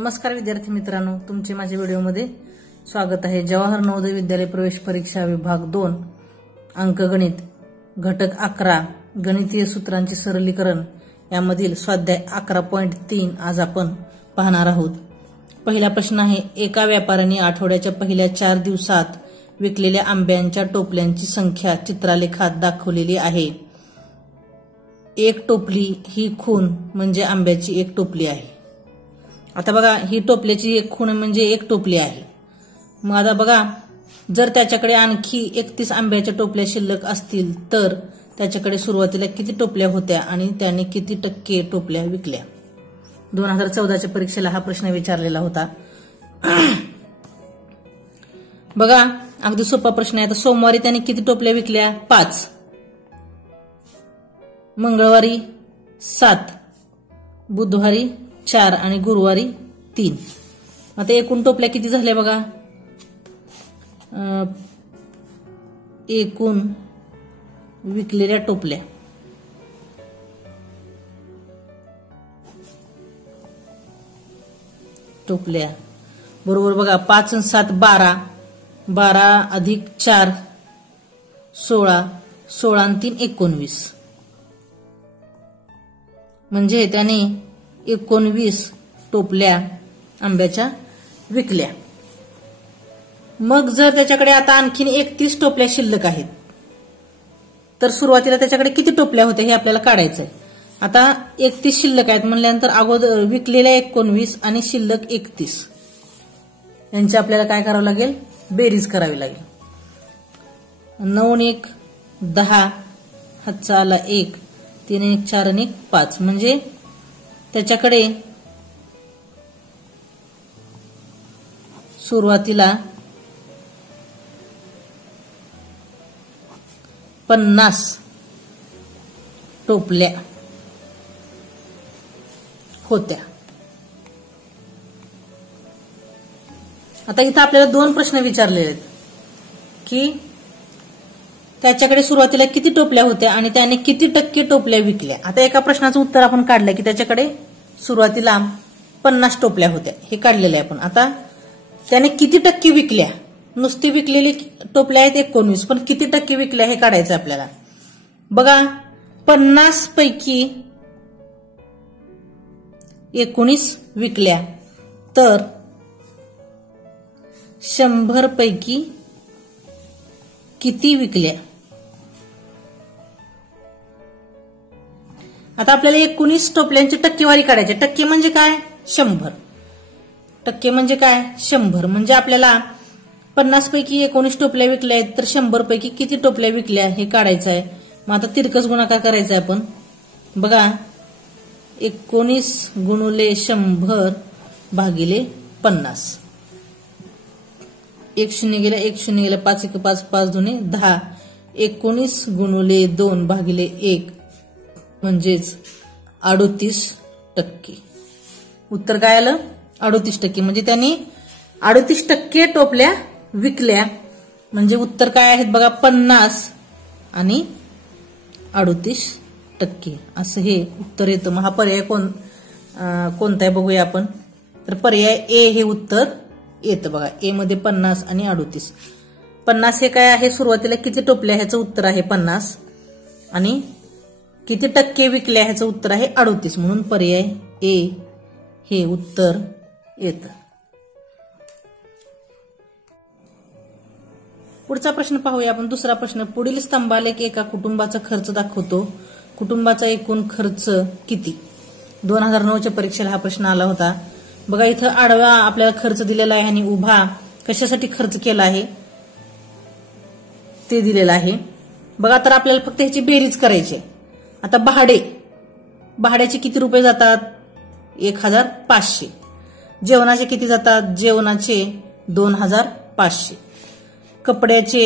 नमस्कार विद्यार्थी मित्रांनो, तुमचे माझ्या व्हिडिओमध्ये स्वागत आहे। जवाहर नवोदय विद्यालय प्रवेश परीक्षा विभाग 2 अंकगणित घटक 11 गणितीय सूत्रांचे सरलीकरण यामधील स्वाध्याय 11.3 आज आपण पाहणार आहोत। पहिला प्रश्न आहे, एका व्यापाऱ्याने आठवड्याच्या पहिल्या 4 दिवसात विकलेल्या आंब्यांच्या टोपल्यांची संख्या चित्रालेखात दाखवलेली आहे। एक टोपली ही खूण म्हणजे आंब्याची एक टोपली आहे। आता बघा, ही टोपल्याची एक खूण म्हणजे एक टोपली आहे। मग आता बघा, जर त्याच्याकडे आणखी 31 आंब्याच्या टोपल्या शिल्लक असतील तर त्याच्याकडे सुरुवातीला किती टोपल्या होत्या आणि त्याने किती टक्के टोपल्या विकल्या। 2014च्या परीक्षेला हा प्रश्न विचारलेला होता। बघा, अगदी सोपा प्रश्न आहे। आता सोमवारी त्याने किती टोपल्या विकल्या? 5, मंगळवारी 7, बुधवारी 4 आणि गुरुवारी 3। आता एकूण टोपल्या किती झाल्या बघा? एकूण विकलेल्या टोपल्या बरोबर बघा, 5 आणि 7 12, 12 अधिक 4 16, 16 आणि 3 19, म्हणजे त्याने 19 टोपल्या आंब्याच्या विकल्या। मग जर त्याच्याकडे आता आणखीन 31 टोपल्या शिल्लक आहेत तर सुरुवातीला त्याच्याकडे किती टोपल्या होत्या हे आपल्याला काढायचंय। आता 31 शिल्लक आहेत म्हणल्यानंतर अगोदर विकलेल्या 19 आणि शिल्लक 31 यांची आपल्याला काय करावं लागेल? बेरीज करावी लागेल। 9 आणि 1 10, हातचा आला 1, 3 आणि 1 4 आणि 1 5, म्हणजे त्याच्याकडे सुरुवातीला 50 टोपल्या होत्या। आता इथं आपल्याला 2 प्रश्न विचारलेले आहेत की त्याच्याकडे सुरुवातीला किती टोपल्या होत्या आणि त्याने किती टक्के टोपल्या विकल्या। आता एका प्रश्नाचं उत्तर आपण काढलं की त्याच्याकडे सुरुवातीला 50 टोपल्या होत्या, हे काढलेलं आहे आपण। आता त्याने किती टक्के विकल्या? नुसती विकलेली टोपल्या आहेत 19, पण किती टक्के विकल्या हे काढायचं आपल्याला। बघा, 50 पैकी 19 विकल्या तर 100 पैकी किती विकल्या? आता आपल्याला 19 टोपल्यांची टक्केवारी काढायची। टक्के म्हणजे काय? 100। टक्के म्हणजे काय? 100। म्हणजे आपल्याला 50 पैकी 19 टोपल्या विकल्या आहेत तर 100 पैकी किती टोपल्या विकल्या हे काढायचं आहे। मग आता तिरकस गुणाकार करायचा आहे आपण। बघा, 19 गुणुले 100 भागिले 50, 1 शून्य गेला, 1 शून्य गेला, 5 1 5, 5 दुने 10, 19 गुणुले 2 भागिले 1 म्हणजेच 38%। उत्तर काय आलं? 38%। म्हणजे त्यांनी 38% टोपल्या विकल्या। म्हणजे उत्तर काय आहेत बघा, 50 आणि 38% असं हे उत्तर येतं। मग हा पर्याय कोणता आहे बघूया आपण। तर पर्याय ए हे उत्तर येतं बघा। ए मध्ये 50 आणि 38। 50 हे काय आहे? सुरुवातीला किती टोपल्या ह्याचं उत्तर आहे 50, आणि किती टक्के विकल्या ह्याचं उत्तर आहे 38, म्हणून पर्याय ए हे उत्तर येतं। पुढचा प्रश्न पाहूया आपण। दुसरा प्रश्न, पुढील स्तंभालेख एका कुटुंबाचा खर्च दाखवतो। कुटुंबाचा एकूण खर्च किती? 2009च्या परीक्षेला हा प्रश्न आला होता। बघा, इथं आडवा आपल्याला खर्च दिलेला आहे आणि उभा कशासाठी खर्च केला आहे ते दिलेला आहे। बघा, तर आपल्याला फक्त ह्याची बेरीज करायची आहे। आता भाड्याचे किती रुपये जातात? 1500। जेवणाचे किती जातात? जेवणाचे 2500, कपड्याचे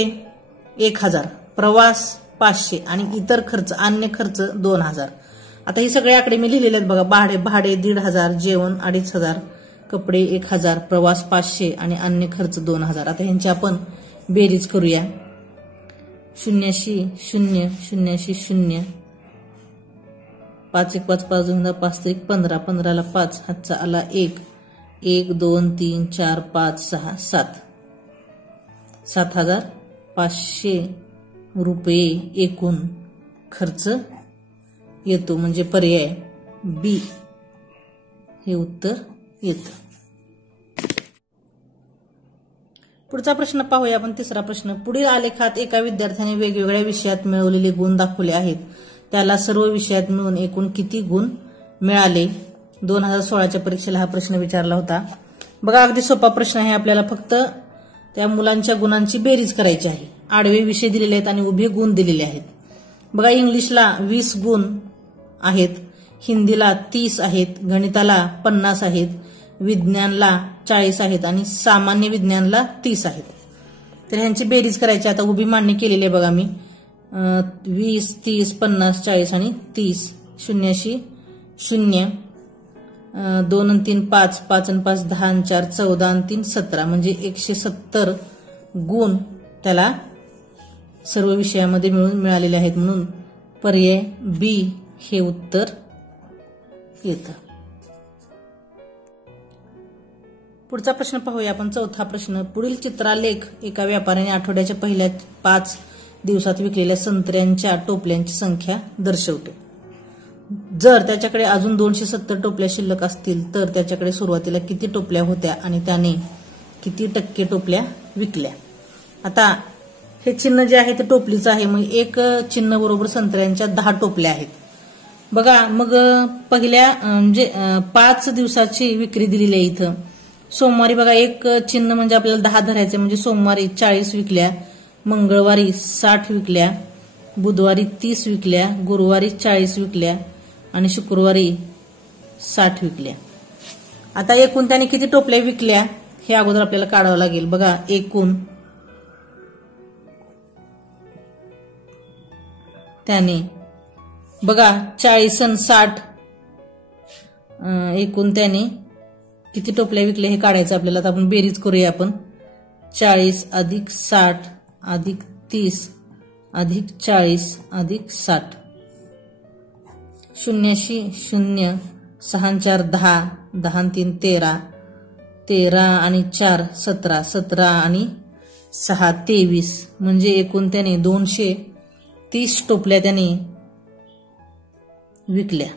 1000, प्रवास 500 आणि इतर खर्च अन्य खर्च 2000। आता हे सगळे आकडे मी लिहिलेले आहेत बघा। भाडे 1500, जेवण 2500, कपडे 1000, प्रवास 500 आणि अन्य खर्च 2000। आता ह्यांची आपण बेरीज करूया। 0 0 0 0, 5 1 5 5 2 5 1 15, 15ला 5, हातचा आला 1, 1 2 3 4 5 6 7 7,500 रुपये एकूण खर्च येतो, म्हणजे पर्याय बी हे उत्तर येतं. पुढचा प्रश्न पाहूया आपण. तिसरा प्रश्न. पुढील आलेखात एका विद्यार्थ्याने वेगवेगळ्या विषयात मिळवलेले गुण दाखवले आहेत. त्याला सर्व विषयात मिळून एकूण किती गुण मिळाले? 2016च्या परीक्षेला हा प्रश्न विचारला होता. बघा, अगदी सोपा प्रश्न आहे. आपल्याला फक्त त्या मुलांच्या गुणांची बेरीज करायची आहे. आडवे विषय दिलेले आहेत आणि उभे गुण दिलेले आहेत. बघा, इंग्लिशला 20 गुण आहेत, हिंदीला 30 आहेत, गणिताला 50 आहेत, विज्ञानला 40 आहेत आणि सामान्य विज्ञानला 30 आहेत. तर ह्यांची बेरीज करायची. आता उभी मांडणी केलेली आहे बघा मी. 20 30 50 40 आणि 30. 0 0 2 आणि 3 5 5 आणि 5 10 आणि 4 14 आणि 3 17 म्हणजे 170 गुण त्याला सर्व विषयामध्ये मिळून मिळालेले आहेत. म्हणून पर्याय बी हे उत्तर येतं. पुढचा प्रश्न पाहूया आपण. चौथा प्रश्न. पुढील चित्रालेख एका व्यापाऱ्याने आठवड्याच्या पहिल्या 5 दिवसात विकलेल्या संत्र्यांच्या टोपल्यांची संख्या दर्शवतो. जर त्याच्याकडे अजून 270 टोपल्या शिल्लक असतील तर त्याच्याकडे सुरुवातीला किती टोपल्या होत्या आणि त्याने किती टक्के टोपल्या विकल्या? आता हे चिन्ह जे आहे ते टोपलीचं आहे. मग एक चिन्ह बरोबर संत्र्यांच्या 10 टोपल्या आहेत. बघा, मग पहिल्या म्हणजे 5 दिवसाची विक्री दिलेली आहे इथं. सोमवारी बघा, एक चिन्ह म्हणजे आपल्याला 10 धरायचे, म्हणजे सोमवारी 40 विकल्या, मंगळवारी 60 विकल्या, बुधवारी 30 विकल्या, गुरुवारी 40 विकल्या आणि शुक्रवारी 60 विकल्या. आता एकूण त्याने किती टोपल्या विकल्या हे अगोदर आपल्याला काढावं लागेल. बघा, एकूण त्याने बघा 40 आणि 60 एकूण त्याने किती टोपल्या विकल्या हे काढायचं आपल्याला. तर आपण बेरीज करूया आपण. 40 अधिक 60 अधिक 30 अधिक 40 अधिक 60. 0 0 6 4 10 10 3 13 13 आणि 4 17 17 आणि 6 23 म्हणजे एकूण त्याने 230 टोपल्या त्याने विकल्या.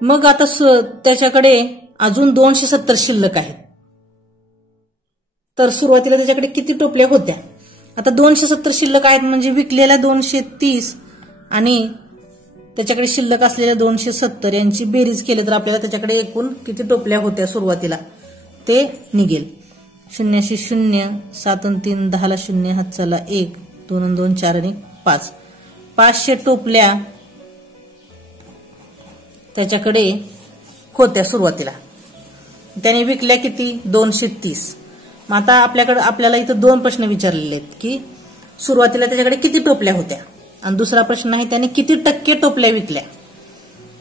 मग आता त्याच्याकडे अजून 270 शिल्लक आहेत. तर सुरुवातीला त्याच्याकडे किती टोपल्या होत्या? आता 270 शिल्लक आहेत म्हणजे विकलेल्या 230 आणि त्याच्याकडे शिल्लक असलेल्या 270 यांची बेरीज केली तर आपल्याला त्याच्याकडे एकूण किती टोपल्या होत्या सुरुवातीला ते निघेल. 0 0 7 आणि 3 10 0 हातचाला 1 2 आणि 2 4 आणि 5 500 टोपल्या त्याच्याकडे होत्या सुरुवातीला. त्याने विकल्या किती? 230. मग आता आपल्याला इथं 2 प्रश्न विचारलेले आहेत की सुरुवातीला त्याच्याकडे किती टोपल्या होत्या आणि दुसरा प्रश्न आहे त्याने किती टक्के टोपल्या विकल्या.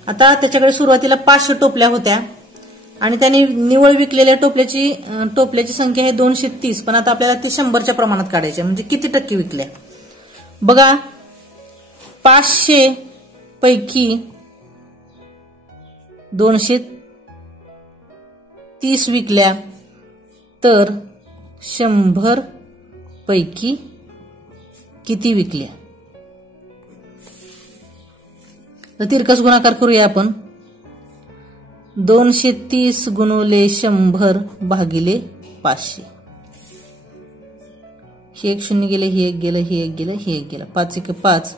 आता त्याच्याकडे सुरुवातीला 500 टोपल्या होत्या आणि त्याने निवळ विकलेल्या टोपल्याची संख्या आहे 230. पण आता आपल्याला ते 100च्या प्रमाणात काढायचे म्हणजे किती टक्के विकल्या. बघा, 500 पैकी 230 विकल्या तर 100 पैकी किती विकल्या? तर तिरकस गुणाकार करूया आपण. 230 गुणिले 100 भागिले 500. हे एक 0 गेले, हे एक गेलं, हे एक गेलं, हे एक गेलं. 5 1 5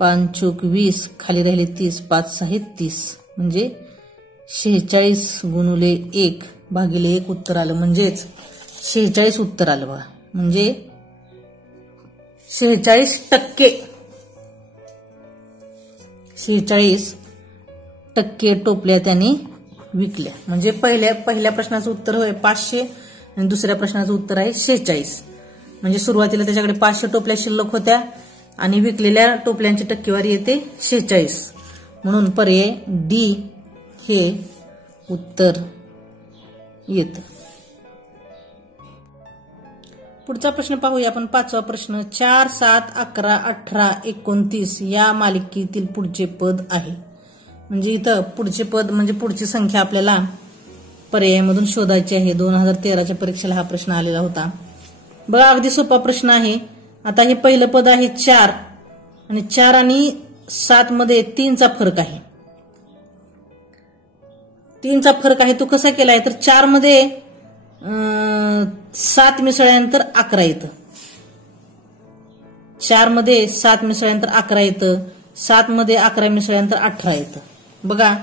5 चौक 20 खाली राहिले 30 5 6 30 म्हणजे 46 गुणिले 1 भागिले 1 उत्तर आलं म्हणजेच 46 उत्तर आलं बघा. म्हणजे 46% टोपल्या त्याने विकल्या. म्हणजे पहिल्या प्रश्नाचं उत्तर होय 500 आणि दुसऱ्या प्रश्नाचं उत्तर आहे 46. म्हणजे सुरुवातीला त्याच्याकडे 500 टोपल्या शिल्लक होत्या आणि विकलेल्या टोपल्यांची टक्केवारी येते 46. म्हणून पर्याय डी हे उत्तर येतं. पुढचा प्रश्न पाहूया आपण 5वा प्रश्न. 4, 7, 11, 18, 29 या मालिकेतील पुढचे पद आहे. म्हणजे इथं पुढचे पद म्हणजे पुढची संख्या आपल्याला पर्यायामधून शोधायची आहे. 2013च्या परीक्षेला हा प्रश्न आलेला होता. बघा अगदी सोपा प्रश्न आहे. आता हे पहिलं पद आहे 4 आणि 4 आणि 7 मध्ये 3चा फरक आहे. 3चा फरक आहे तो कसा केलाय तर 4 मध्ये 7 मिसळल्यानंतर 11 येतं. 4 मध्ये 7 मिसळल्यानंतर 11 येतं. 7 मध्ये 11 मिसळल्यानंतर 18 येतं. बघा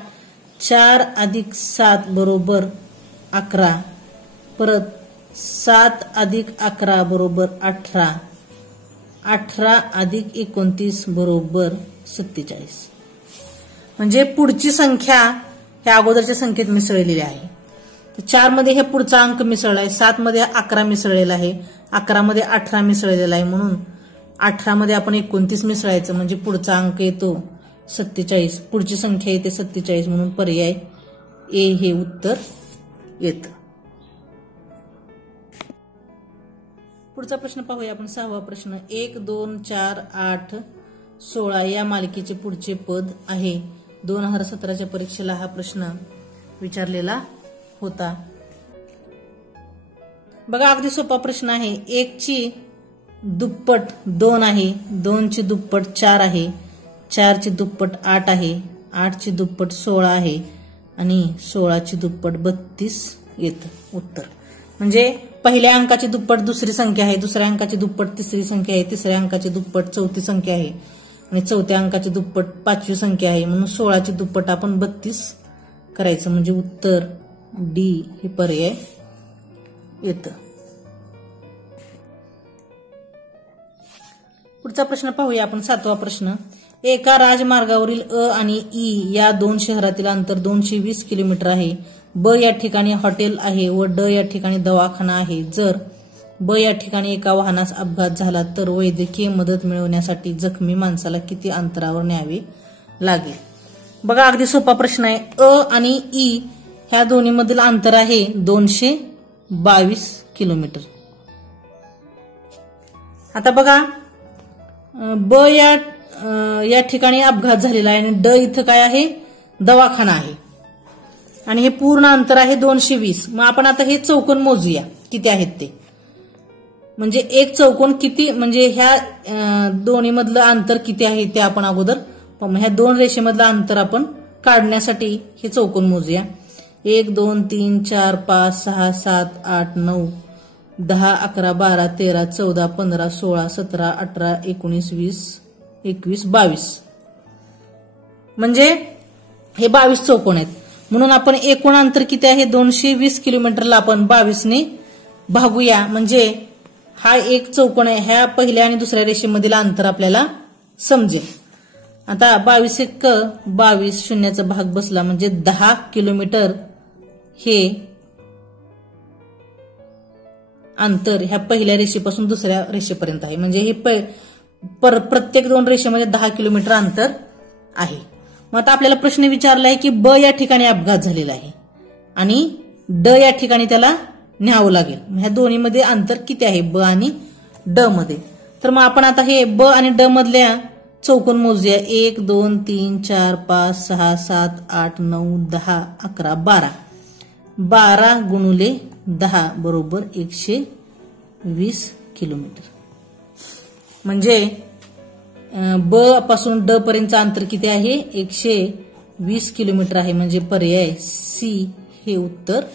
4 अधिक 7 बरोबर 11. परत 7 अधिक 11 बरोबर 18. 18 अधिक 29 बरोबर 47. म्हणजे पुढची संख्या ह्या अगोदरच्या संख्येत मिसळलेली आहे. 4 मध्ये हे पुढचा अंक मिसळला आहे. 7 मध्ये 11 मिसळलेला आहे. 11 मध्ये 18 मिसळलेला आहे. म्हणून 18 मध्ये आपण 29 मिसळायचं म्हणजे पुढचा अंक येतो 47. पुढची संख्या येते 47 म्हणून पर्याय ए हे उत्तर येतं. पुढचा प्रश्न पाहूया आपण 6वा प्रश्न. 1, 2, 4, 8, 16 या मालिकेचे पुढचे पद आहे. 2017च्या परीक्षेला हा प्रश्न विचारलेला होता. बघा अगदी सोपा प्रश्न आहे. 1 ची दुप्पट 2 आहे. 2 ची दुप्पट 4 आहे. 4 ची दुप्पट 8 आहे. 8 ची दुप्पट 16 आहे आणि 16 ची दुप्पट 32 येतं उत्तर. म्हणजे पहिल्या अंकाची दुप्पट दुसरी संख्या आहे. दुसऱ्या अंकाची दुप्पट तिसरी संख्या आहे. तिसऱ्या अंकाची दुप्पट चौथी संख्या आहे आणि चौथ्या अंकाची दुप्पट 5वी संख्या आहे. म्हणून 16 ची दुप्पट आपण 32 करायचं म्हणजे उत्तर डी हे पर्याय येतं. पुढचा प्रश्न पाहूया आपण 7वा प्रश्न. एका राजमार्गावरील अ आणि ई या 2 शहरातील अंतर 220 किलोमीटर आहे. ब या ठिकाणी हॉटेल आहे व ड या ठिकाणी दवाखाना आहे. जर ब या ठिकाणी एका वाहनास अपघात झाला तर वैद्यकीय मदत मिळवण्यासाठी जखमी माणसाला किती अंतरावर न्यावे लागेल. बघा अगदी सोपा प्रश्न आहे. अ आणि ई ह्या दोन्ही मधील अंतर आहे 222 किलोमीटर. आता बघा ब या ठिकाणी अपघात झालेला आहे आणि ड इथं काय आहे दवाखाना आहे आणि हे पूर्ण अंतर आहे 220. मग आपण आता हे चौकोन मोजूया किती आहेत ते. म्हणजे एक चौकोन किती म्हणजे ह्या दोन्ही मधलं अंतर किती आहे ते आपण अगोदर ह्या 2 रेषेमधलं अंतर आपण काढण्यासाठी हे चौकोन मोजूया. 1, 2, 3, 4, 5, 6, 7, 8, 9, 10, 11, 12, 13, 14, 15, 16, 17, 18, 19, 20, 21, 22. म्हणजे हे 22 चौकोन आहेत. म्हणून आपण एकूण अंतर किती आहे 220 किलोमीटरला आपण 22 ने भागूया. म्हणजे हा एक चौकोन आहे. ह्या पहिल्या आणि दुसऱ्या रेषेमधील अंतर आपल्याला समजेल. आता 22 एक 22 शून्याचा भाग बसला म्हणजे 10 किलोमीटर हे अंतर ह्या पहिल्या रेषेपासून दुसऱ्या रेषेपर्यंत आहे. म्हणजे हे प्रत्येक 2 रेषेमध्ये 10 किलोमीटर अंतर आहे. मग आता आपल्याला प्रश्न विचारला आहे की ब या ठिकाणी अपघात झालेला आहे आणि ड या ठिकाणी त्याला न्यावं लागेल. ह्या दोन्हीमध्ये अंतर किती आहे ब आणि ड मध्ये. तर मग आपण आता हे ब आणि ड मधल्या चौकोन मोजूया. 1, 2, 3, 4, 5, 6, 7, 8, 9, 10, 11, 12. 12 गुणुले 10 बरोबर 120 किलोमीटर. म्हणजे ब पासून ड पर्यंतचं अंतर किती आहे 120 किलोमीटर आहे. म्हणजे पर्याय सी हे उत्तर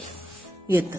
येतं.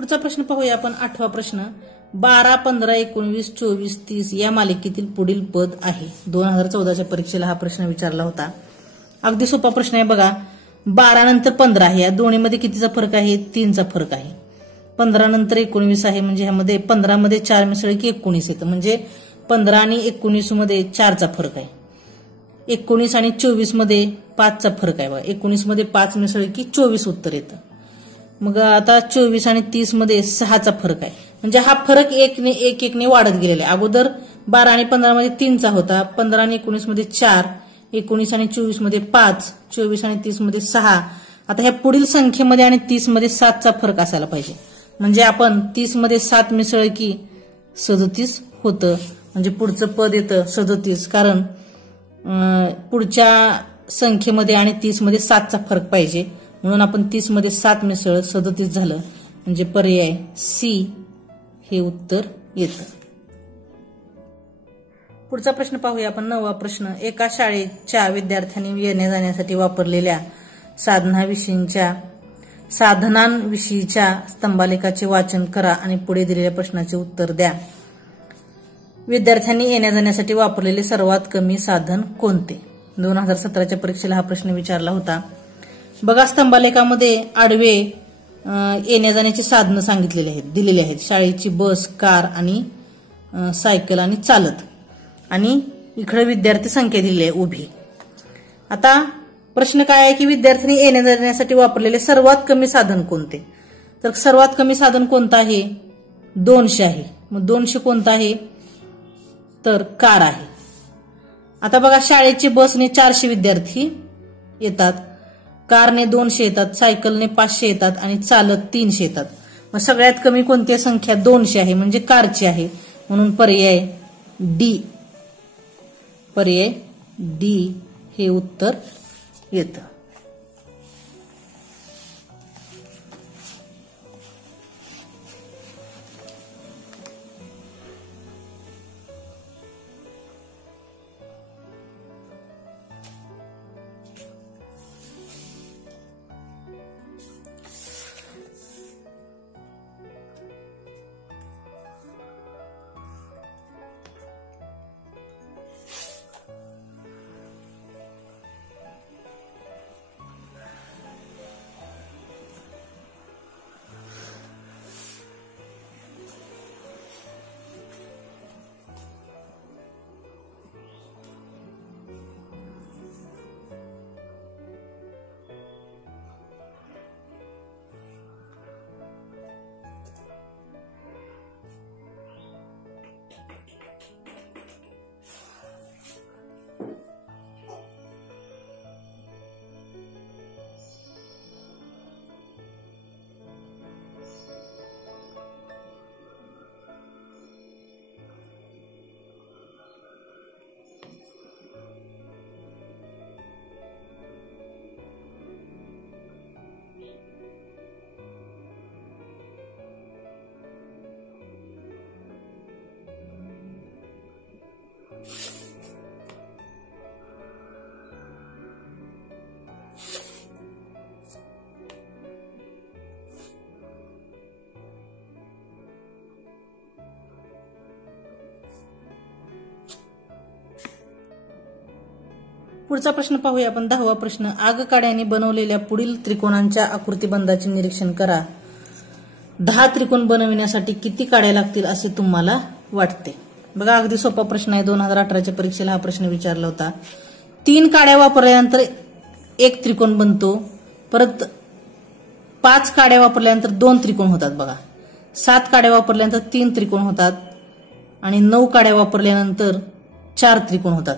पुढचा प्रश्न पाहूया आपण 8वा प्रश्न. 12, 15, 19, 24, 30 या मालिकेतील पुढील पद आहे. 2014च्या परीक्षेला हा प्रश्न विचारला होता. अगदी सोपा प्रश्न आहे बघा. 12 नंतर 15 आहे, या दोन्हीमध्ये कितीचा फरक आहे? 3चा फरक आहे. 15 नंतर 19 आहे, म्हणजे ह्यामध्ये 15 मध्ये 4 मिसळले की 19 येतं, म्हणजे 15 आणि 19 मध्ये 4चा फरक आहे. 19 आणि 24 मध्ये 5चा फरक आहे बघा. 19 मध्ये 5 मिसळले की 24 उत्तर येतं. मग आता 24 आणि 30 मध्ये 6चा फरक आहे, म्हणजे हा फरक एक वाढत गेलेला आहे. अगोदर 12 आणि 15 मध्ये 3चा होता, 15 आणि 19 मध्ये 4, 19 आणि 24 मध्ये 5, 24 आणि 30 मध्ये 6. आता ह्या पुढील संख्येमध्ये आणि 30 मध्ये 7चा फरक असायला पाहिजे, म्हणजे आपण 30 मध्ये 7 मिसळले की 37 होतं, म्हणजे पुढचं पद येतं 37. कारण पुढच्या संख्येमध्ये आणि 30 मध्ये 7चा फरक पाहिजे, म्हणून आपण 30 मध्ये 7 मिसळलं 37 झालं, म्हणजे पर्याय सी हे उत्तर येतं. पुढचा प्रश्न पाहूया आपण 9वा प्रश्न. एका शाळेच्या विद्यार्थ्यांनी येण्या जाण्यासाठी वापरलेल्या साधनांविषयीच्या स्तंभालेखाचे वाचन करा आणि पुढे दिलेल्या प्रश्नाचे उत्तर द्या. विद्यार्थ्यांनी येण्या जाण्यासाठी वापरलेले सर्वात कमी साधन कोणते? 2017च्या परीक्षेला हा प्रश्न विचारला होता. बघा, स्तंभालेखामध्ये आडवे येण्या जाण्याची साधनं सांगितलेली आहेत, दिलेली आहेत. शाळेची बस, कार आणि सायकल आणि चालत, आणि इकडे विद्यार्थी संख्या दिलेली आहे उभी. आता प्रश्न काय आहे की विद्यार्थ्यांनी येण्या जाण्यासाठी वापरलेले सर्वात कमी साधन कोणते? तर सर्वात कमी साधन कोणतं आहे? 200 आहे. मग 200 कोणतं आहे? तर कार आहे. आता बघा, शाळेची बसने 400 विद्यार्थी येतात, कारने 200 येतात, सायकलने 500 येतात आणि चालत 300 येतात. मग सगळ्यात कमी कोणती संख्या? 200 आहे, म्हणजे कारची आहे, म्हणून पर्याय डी हे उत्तर येतं. पुढचा प्रश्न पाहूया आपण 10वा प्रश्न. आगकाड्याने बनवलेल्या पुढील त्रिकोणांच्या आकृतिबंधाचे निरीक्षण करा. 10 त्रिकोण बनविण्यासाठी किती काड्या लागतील असे तुम्हाला वाटते? बघा, अगदी सोपा प्रश्न आहे. 2018च्या परीक्षेला हा प्रश्न विचारला होता. 3 काड्या वापरल्यानंतर 1 त्रिकोण बनतो, परत 5 काड्या वापरल्यानंतर 2 त्रिकोण होतात बघा, 7 काड्या वापरल्यानंतर 3 त्रिकोण होतात आणि 9 काड्या वापरल्यानंतर 4 त्रिकोण होतात.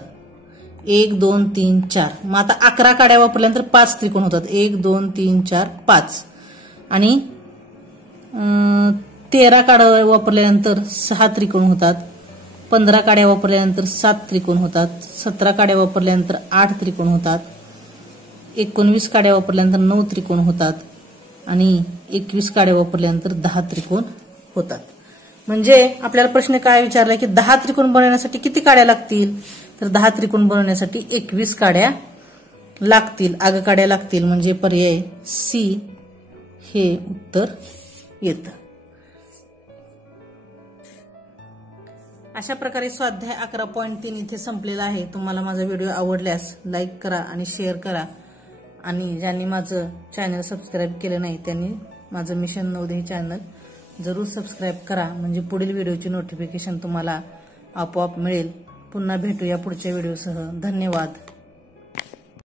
1 2 3 4. मग आता 11 काड्या वापरल्यानंतर 5 त्रिकोण होतात. 1 2 3 4 5. आणि 13 काड्या वापरल्यानंतर 6 त्रिकोण होतात. 15 काड्या वापरल्यानंतर 7 त्रिकोण होतात. 17 काड्या वापरल्यानंतर 8 त्रिकोण होतात. 19 काड्या वापरल्यानंतर 9 त्रिकोण होतात आणि 21 काड्या वापरल्यानंतर 10 त्रिकोण होतात. म्हणजे आपल्याला प्रश्न काय विचारला की 10 त्रिकोण बनवण्यासाठी किती काड्या लागतील? तर 10 त्रिकोण बनवण्यासाठी 21 काड्या लागतील, आगकाड्या लागतील, म्हणजे पर्याय सी हे उत्तर येतं. अशा प्रकारे स्वाध्याय 11.3 इथे संपलेला आहे। तुम्हाला माझा व्हिडिओ आवडल्यास लाईक करा आणि शेअर करा आणि ज्यांनी माझं चॅनल सबस्क्राईब केलं नाही त्यांनी माझं मिशन नवोदय हे चॅनल जरूर सबस्क्राईब करा, म्हणजे पुढील व्हिडिओची नोटिफिकेशन तुम्हाला आपोआप मिळेल। पुन्हा भेटूया पुढच्या व्हिडिओसह। धन्यवाद।